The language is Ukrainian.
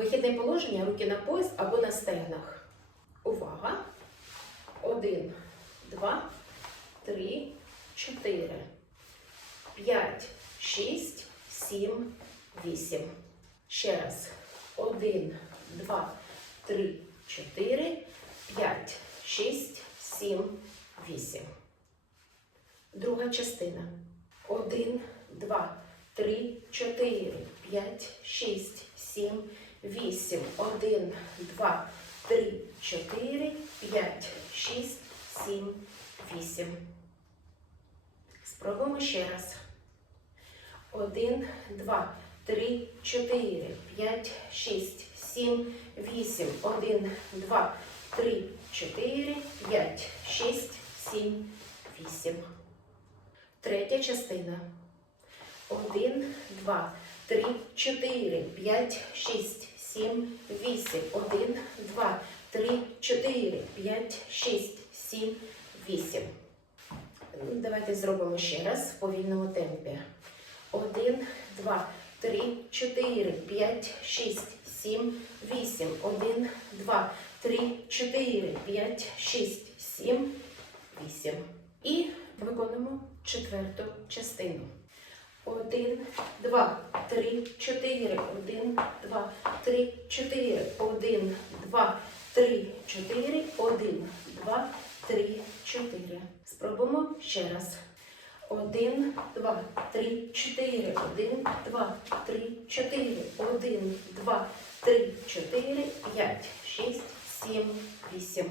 Вихідне положення руки на пояс або на стегнах. Увага. Один, два, три, чотири, п'ять, шість, сім, вісім. Ще раз. Один, два, три, чотири, п'ять, шість, сім, вісім. Друга частина. Один, два, три, чотири, п'ять, шість, сім, вісім. Один, два, три, чотири, п'ять, шість, сім, вісім. Спробуємо ще раз. Один, два, три, чотири, п'ять, шість, сім, вісім. Один, два, три, чотири, п'ять, шість, сім, вісім. Третя частина. Один, два, три, чотири, п'ять, шість, сім, вісім. Один, два, три, чотири, п'ять, шість, сім, вісім. Давайте зробимо ще раз в повільному темпі. Один, два, три, чотири, п'ять, шість, сім, вісім. Один, два, три, чотири, п'ять, шість, сім, вісім. І виконуємо четверту частину. Один, два, три, чотири, один, два, три, чотири, один, два, три, чотири, один, два, три, чотири. Спробуємо ще раз. Один, два, три, чотири, один, два, три, чотири, один, два, три, чотири, п'ять, шість, сім, вісім.